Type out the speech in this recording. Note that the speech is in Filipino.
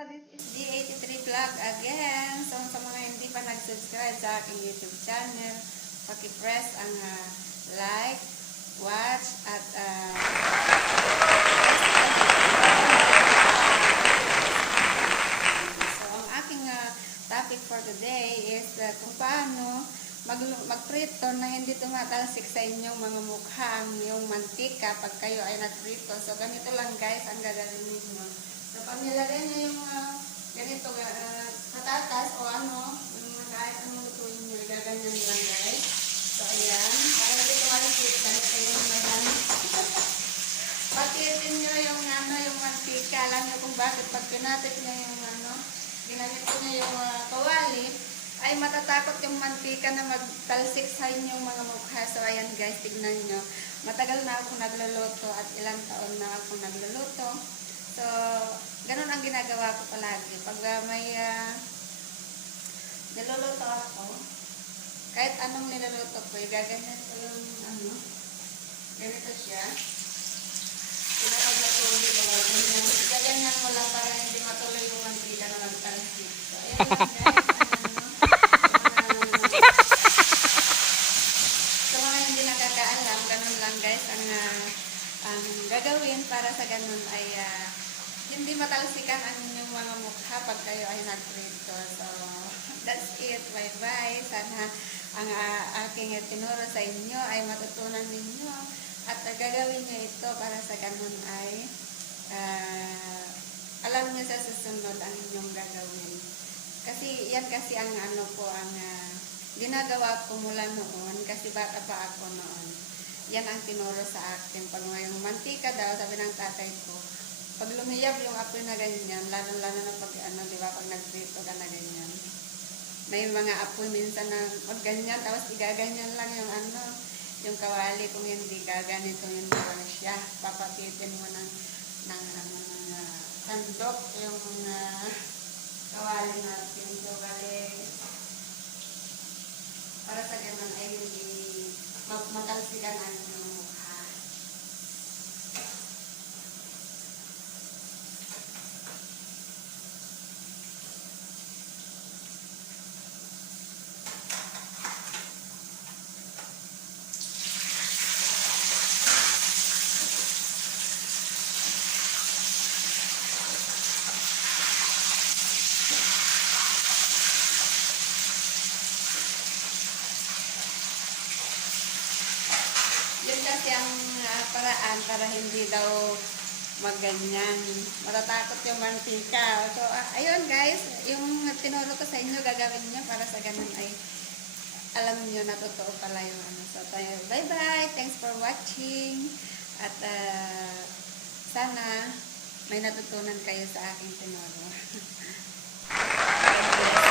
So, this is D83 Vlog again. So, sa mga hindi pa nag-subscribe sa aking YouTube channel, paki-press ang ah, like, watch, at ah, So, ang aking ah, topic for today is ah, kung paano mag magprito na hindi tumatalsik sa inyong mga mukha ang yung mantika pag kayo ay nagprito. So, ganito lang guys ang gagawin ninyo. So, pag nilagay niyo yung ah, ganito uh, patatas o ano, yung kahit anong lutuin niyo, gaganyan lang guys. So, ayan. Para hindi tumatalsik, ganito yung mayan. Patitin nyo yung ano, yung mantika. Alam nyo kung bakit pag pinatik nyo yung ano, ginamit ko nyo yung ah, kawali, ay matatakot yung mantika na magtalsik sa inyong mga mukha. So, ayan guys, tignan nyo. Matagal na ako nagluluto at ilang taon na ako nagluluto. So, ganun ang ginagawa ko palagi. Pag ah, may ah, niluluto ako, kahit anong niluluto ko, gaganyan ko yung ano, ganito siya. Gaganyan mo lang para hindi matuloy yung mantika na magtalsik. So, ayan lang guys. Ayan, no? Mga- Sa mga hindi nakakaalam, ganun lang guys ang, ah, ang gagawin para sa ganun ay ah, hindi matalsikan ang inyong mga mukha pag kayo ay nagprito. So, that's it. Bye-bye. Sana ang ah, aking tinuro sa inyo ay matutunan ninyo at ah, gagawin nyo ito para sa ganun ay ah, alam nyo sa susunod ang inyong gagawin. Kasi yan kasi ang ano po ang ah, ginagawa ko mula noon kasi bata pa ako noon. Yan ang tinuro sa akin. Pag ngayong mantika daw, sabi ng tatay ko, pag lumiyab yung apoy na ganyan, lalo-lalo na pag ano, di ba, pag nagprito ka na ganyan. May mga apoy minsan na pag ganyan, tapos igaganyan lang yung ano, yung kawali kung hindi ka ganito yun lang siya. Papakitin mo ng, ng ano, ng ah, sandok yung uh, kawali natin. So, bali, para sa ganun ay hindi mag- matalsikan ang inyong kasi ah, paraan para hindi daw magganyan. Matatakot yung mantika. So, ah, ayun guys, yung tinuro ko sa inyo, gagawin nyo para sa ganun ay alam nyo na totoo pala yung ano. So, bye-bye. Thanks for watching. At ah, sana may natutunan kayo sa aking tinuro.